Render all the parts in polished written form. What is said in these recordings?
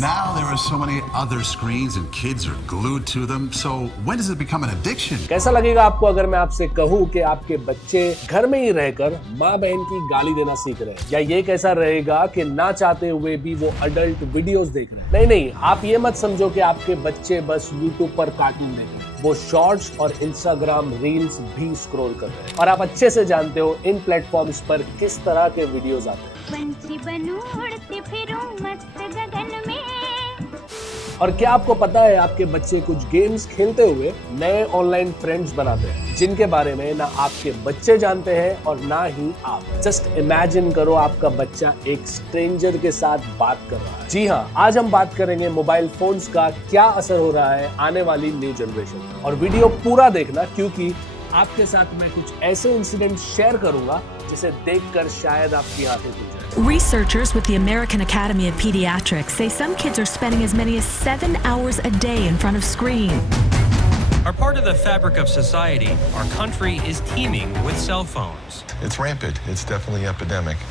Now there are so many other screens and kids are glued to them. So when does it become an addiction? कैसा लगेगा आपको अगर मैं आपसे कहूँ कि आपके बच्चे घर में ही रहकर माँ बहन की गाली देना सीख रहे हैं, या ये कैसा रहेगा कि ना चाहते हुए भी वो अडल्ट वीडियोस देख रहे हैं? नहीं नहीं, आप ये मत समझो कि आपके बच्चे बस यूट्यूब पर कार्टून देख रहे हैं, वो शॉर्ट्स और इंस्टाग्राम रील्स भी स्क्रॉल कर रहे हैं। और आप अच्छे से जानते हो इन प्लेटफॉर्म्स पर किस तरह के वीडियोस आते हैं। पंछी बनूं उड़ती फिरूं मस्त गगन में। और क्या आपको पता है आपके बच्चे कुछ गेम्स खेलते हुए नए ऑनलाइन फ्रेंड्स बनाते हैं, जिनके बारे में ना आपके बच्चे जानते हैं और ना ही आप। जस्ट इमेजिन करो आपका बच्चा एक स्ट्रेंजर के साथ बात कर रहा है। जी हाँ, आज हम बात करेंगे मोबाइल फोन्स का क्या असर हो रहा है आने वाली न्यू जनरेशन। और वीडियो पूरा देखना, क्योंकि आपके साथ मैं कुछ ऐसे इंसिडेंट शेयर करूंगा जिसे देखकर शायद आपकी आंखें खुल जाए। Researchers with the American Academy of Pediatrics say some kids are spending as many as 7 hours a day in front of screens. Are part of the fabric of society, our country is teeming with cell phones. It's rampant. It's definitely epidemic.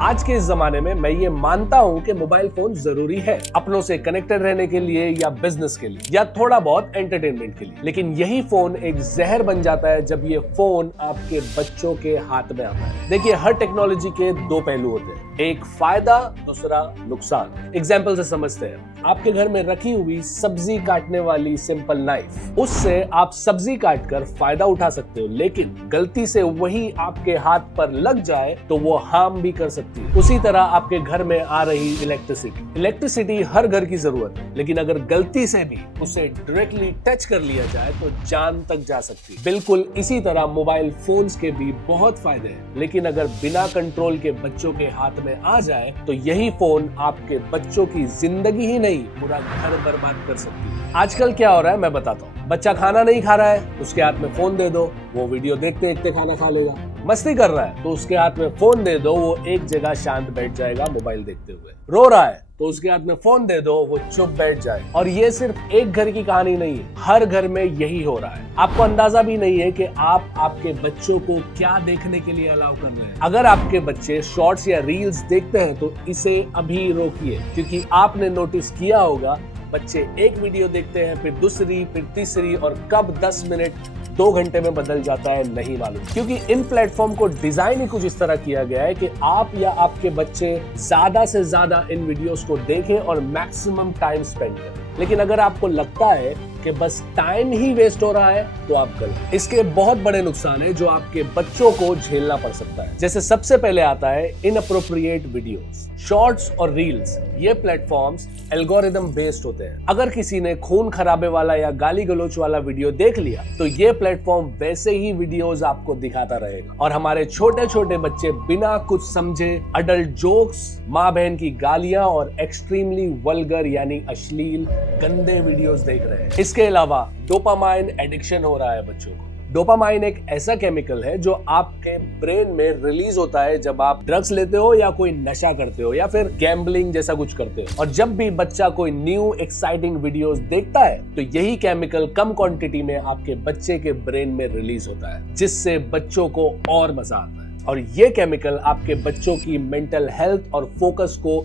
आज के इस जमाने में मैं ये मानता हूँ कि मोबाइल फोन जरूरी है अपनों से कनेक्टेड रहने के लिए, या बिजनेस के लिए, या थोड़ा बहुत एंटरटेनमेंट के लिए। लेकिन यही फोन एक जहर बन जाता है जब ये फोन आपके बच्चों के हाथ में आता है। देखिए, हर टेक्नोलॉजी के दो पहलू होते हैं, एक फायदा, दूसरा नुकसान। एग्जाम्पल से समझते हैं। आपके घर में रखी हुई सब्जी काटने वाली सिंपल नाइफ, उससे आप सब्जी काटकर फायदा उठा सकते हो, लेकिन गलती से वही आपके हाथ पर लग जाए तो वो हार्म भी कर सकती है। उसी तरह आपके घर में आ रही इलेक्ट्रिसिटी हर घर की जरूरत है, लेकिन अगर गलती से भी उसे डायरेक्टली टच कर लिया जाए तो जान तक जा सकती है। बिल्कुल इसी तरह मोबाइल फोन्स के भी बहुत फायदे हैं, लेकिन अगर बिना कंट्रोल के बच्चों के हाथ में आ जाए तो यही फोन आपके बच्चों की जिंदगी ही नहीं, पूरा घर बर्बाद कर सकती है। आजकल क्या हो रहा है मैं बताता हूँ। बच्चा खाना नहीं खा रहा है, उसके हाथ में फोन दे दो, वो वीडियो देखते देखते खाना खा लेगा। मस्ती कर रहा है तो उसके हाथ में फोन दे दो, वो एक जगह शांत बैठ जाएगा मोबाइल देखते हुए। रो रहा है तो उसके हाथ में फोन दे दो, वो चुप बैठ जाए। और ये सिर्फ एक घर की कहानी नहीं है, हर घर में यही हो रहा है। आपको अंदाजा भी नहीं है कि आप आपके बच्चों को क्या देखने के लिए अलाउ कर रहे हैं। अगर आपके बच्चे शॉर्ट्स या रील्स देखते हैं तो इसे अभी रोकिए, क्योंकि आपने नोटिस किया होगा बच्चे एक वीडियो देखते हैं, फिर दूसरी, फिर तीसरी, और कब 10 मिनट 2 घंटे में बदल जाता है नहीं मालूम। क्योंकि इन प्लेटफॉर्म को डिजाइन ही कुछ इस तरह किया गया है कि आप या आपके बच्चे ज्यादा से ज्यादा इन वीडियोस को देखें और मैक्सिमम टाइम स्पेंड करें। लेकिन अगर आपको लगता है कि बस टाइम ही वेस्ट हो रहा है तो आप गलत। इसके बहुत बड़े नुकसान है जो आपके बच्चों को झेलना पड़ सकता है। जैसे सबसे पहले आता है इनअप्रोप्रिएट वीडियोस, शॉर्ट्स और रील्स। ये प्लेटफॉर्म्स एल्गोरिदम बेस्ड होते हैं। अगर किसी ने खून खराबे वाला या गाली गलौच वाला वीडियो देख लिया तो ये प्लेटफॉर्म वैसे ही वीडियोस आपको दिखाता रहेगा। और हमारे छोटे छोटे बच्चे बिना कुछ समझे अडल्ट जोक्स, माँ बहन की गालियां और एक्सट्रीमली वल्गर यानी अश्लील गंदे वीडियोस देख रहे हैं। इसके अलावा डोपामाइन एडिक्शन हो रहा है बच्चों को। डोपामाइन एक ऐसा केमिकल है जो आपके ब्रेन में रिलीज होता है जब आप ड्रग्स लेते हो या कोई नशा करते हो या फिर गैम्बलिंग जैसा कुछ करते हो। और जब भी बच्चा कोई न्यू एक्साइटिंग वीडियोस देखता है तो यही केमिकल कम क्वांटिटी में आपके बच्चे के ब्रेन में रिलीज होता है, जिससे बच्चों को और मजा आता है। और ये केमिकल आपके बच्चों की मेंटल हेल्थ और फोकस को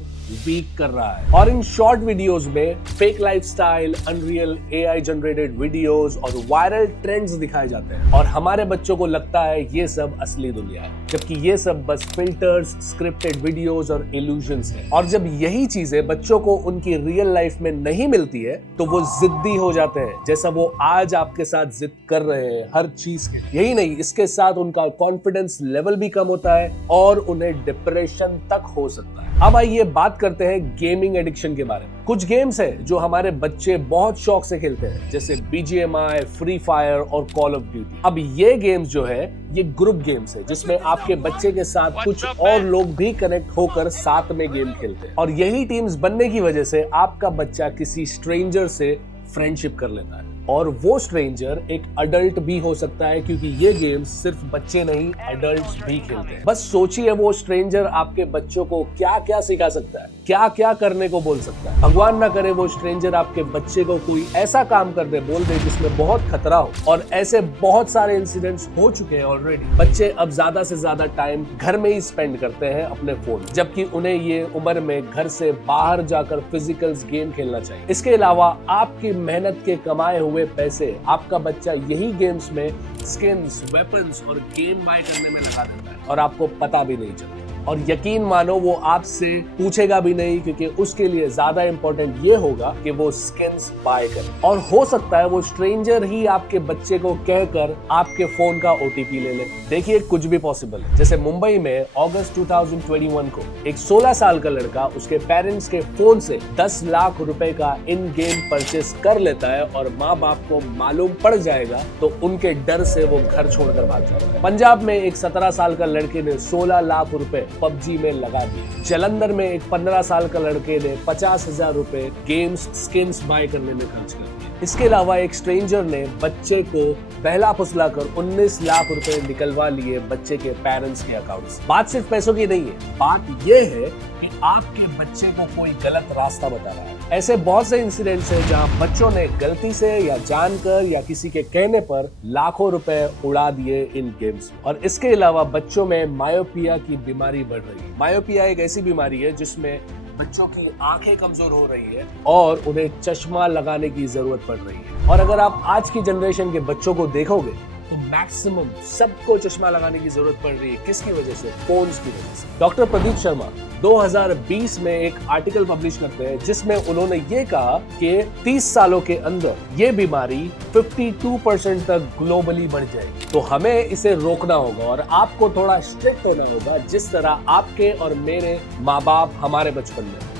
वीक कर रहा है। और इन शॉर्ट वीडियोस में fake lifestyle, unreal AI generated videos और वायरल ट्रेंड्स दिखाए जाते हैं, और हमारे बच्चों को लगता है ये सब असली दुनिया है, जबकि ये सब बस फिल्टर्स, स्क्रिप्टेड वीडियोस और इल्यूजन्स हैं। और जब यही चीजें बच्चों को उनकी रियल लाइफ में नहीं मिलती है तो वो जिद्दी हो जाते हैं, जैसा वो आज आपके साथ जिद कर रहे हैं हर चीज के। यही नहीं, इसके साथ उनका कॉन्फिडेंस लेवल भी कम होता है और उन्हें डिप्रेशन तक हो सकता है। अब आइए बात करते हैं गेमिंग एडिक्शन के बारे में। कुछ गेम्स हैं जो हमारे बच्चे बहुत शौक से खेलते हैं, जैसे BGMI, फ्री फायर और कॉल ऑफ ड्यूटी। अब ये गेम्स जो है ये ग्रुप गेम्स है, जिसमें आपके बच्चे के साथ कुछ और लोग भी कनेक्ट होकर साथ में गेम खेलते हैं। और यही टीम्स बनने की वजह से आपका बच्चा किसी स्ट्रेंजर से फ्रेंडशिप कर लेता है। और वो स्ट्रेंजर एक अडल्ट भी हो सकता है, क्योंकि ये गेम्स सिर्फ बच्चे नहीं अडल्ट्स भी खेलते हैं। बस सोचिए वो स्ट्रेंजर आपके बच्चों को क्या क्या सिखा सकता है, क्या क्या करने को बोल सकता है। भगवान ना करे वो स्ट्रेंजर आपके बच्चे को कोई ऐसा काम कर दे, बोल दे जिसमें बहुत खतरा हो। और ऐसे बहुत सारे इंसिडेंट्स हो चुके हैं ऑलरेडी। बच्चे अब ज्यादा से ज्यादा टाइम घर में ही स्पेंड करते हैं अपने फोन, जबकि उन्हें ये उम्र में घर से बाहर जाकर फिजिकल गेम खेलना चाहिए। इसके अलावा आपकी मेहनत के कमाए हुए पैसे आपका बच्चा यही गेम्स में स्किन्स, वेपन्स और गेम बाय करने में लगा देता है और आपको पता भी नहीं चलता। और यकीन मानो वो आपसे पूछेगा भी नहीं, क्योंकि उसके लिए ज्यादा इंपॉर्टेंट ये होगा कि वो स्किन्स बाय करे। और हो सकता है वो स्ट्रेंजर ही आपके बच्चे को कहकर आपके फोन का ओटीपी ले ले। देखिए कुछ भी पॉसिबल है। जैसे मुंबई में अगस्त 2021 को एक 16 साल का लड़का उसके पेरेंट्स के फोन से 10 लाख रुपए का इन गेम परचेस कर लेता है और माँ बाप को मालूम पड़ जाएगा तो उनके डर से वो घर छोड़कर भाग जाता है। पंजाब में एक 17 साल का लड़के ने 16 लाख रुपए पबजी में लगा दिए। जालंधर में एक 15 साल का लड़के ने 50,000 रुपए गेम्स स्किन्स बाय करने में खर्च कर दिए। इसके अलावा एक स्ट्रेंजर ने बच्चे को बहला फुसला कर 19 लाख रुपए निकलवा लिए बच्चे के पेरेंट्स के अकाउंट से। बात सिर्फ पैसों की नहीं है, बात ये है कि आपके बच्चे को कोई गलत रास्ता बता रहा है। ऐसे बहुत से इंसिडेंट्स हैं जहां बच्चों ने गलती से या जानकर या किसी के कहने पर लाखों रुपए उड़ा दिए इन गेम्स। और इसके अलावा बच्चों में मायोपिया की बीमारी बढ़ रही है। मायोपिया एक ऐसी बीमारी है जिसमें बच्चों की आंखें कमजोर हो रही है और उन्हें चश्मा लगाने की जरूरत पड़ रही है। और अगर आप आज की जनरेशन के बच्चों को देखोगे तो मैक्सिमम सबको चश्मा लगाने की जरूरत पड़ रही है। किसकी वजह से? फोन्स की वजह से। डॉक्टर प्रदीप शर्मा 2020 में एक आर्टिकल पब्लिश करते हैं जिसमें उन्होंने ये कहा कि 30 सालों के अंदर ये बीमारी 52% तक ग्लोबली बढ़ जाएगी। तो हमें इसे रोकना होगा और आपको थोड़ा स्ट्रिक्ट होना होगा, जिस तरह आपके और मेरे माँ बाप हमारे बचपन में।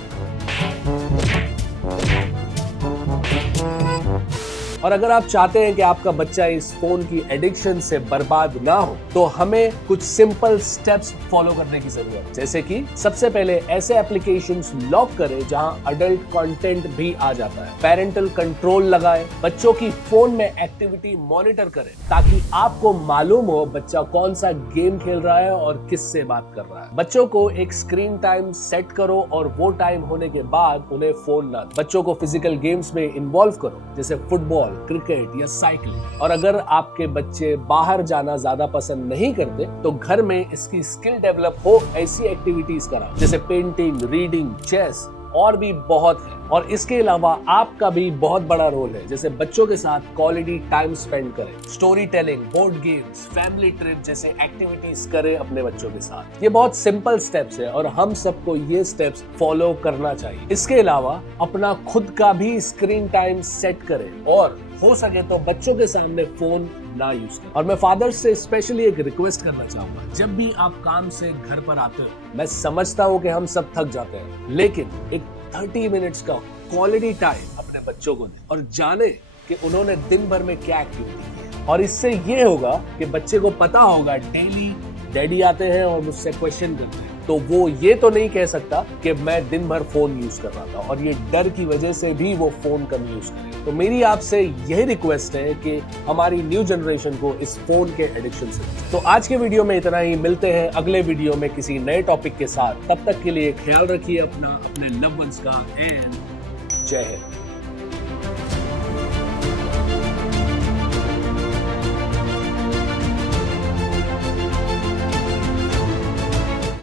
और अगर आप चाहते हैं कि आपका बच्चा इस फोन की एडिक्शन से बर्बाद ना हो तो हमें कुछ सिंपल स्टेप्स फॉलो करने की जरूरत है। जैसे कि सबसे पहले ऐसे एप्लीकेशंस लॉक करें जहां अडल्ट कंटेंट भी आ जाता है। पेरेंटल कंट्रोल लगाएं, बच्चों की फोन में एक्टिविटी मॉनिटर करें ताकि आपको मालूम हो बच्चा कौन सा गेम खेल रहा है और किससे बात कर रहा है। बच्चों को एक स्क्रीन टाइम सेट करो और वो टाइम होने के बाद उन्हें फोन ना दो। बच्चों को फिजिकल गेम्स में इन्वॉल्व करो, जैसे फुटबॉल, क्रिकेट या साइकिलिंग। और अगर आपके बच्चे बाहर जाना ज्यादा पसंद नहीं करते तो घर में इसकी स्किल डेवलप हो ऐसी एक्टिविटीज कराओ, जैसे पेंटिंग, रीडिंग, चेस और भी बहुत है। और इसके अलावा आपका भी बहुत बड़ा रोल है, जैसे बच्चों के साथ क्वालिटी टाइम स्पेंड करें, story telling, board games, family trip जैसे एक्टिविटीज करें अपने बच्चों के साथ। ये बहुत सिंपल स्टेप्स है और हम सबको ये स्टेप्स फॉलो करना चाहिए। इसके अलावा अपना खुद का भी स्क्रीन टाइम सेट करें और हो सके तो बच्चों के सामने फोन ना यूज करें। और मैं फादर्स से स्पेशली एक रिक्वेस्ट करना चाहूंगा, जब भी आप काम से घर पर आते हो, मैं समझता हूँ कि हम सब थक जाते हैं, लेकिन एक 30 मिनट्स का क्वालिटी टाइम अपने बच्चों को दें और जाने कि उन्होंने दिन भर में क्या एक्टिविटी की है। और इससे ये होगा कि बच्चे को पता होगा डेली डैडी आते हैं और मुझसे क्वेश्चन करते हैं, तो वो ये तो नहीं कह सकता कि मैं दिन भर फोन यूज कर रहा था, और ये डर की वजह से भी वो फोन कम यूज करे। तो मेरी आपसे यही रिक्वेस्ट है कि हमारी न्यू जनरेशन को इस फोन के एडिक्शन से बचाएं। तो आज के वीडियो में इतना ही, मिलते हैं अगले वीडियो में किसी नए टॉपिक के साथ। तब तक के लिए ख्याल रखिए अपना, अपने लव्ड वंस का, एंड जय हिंद।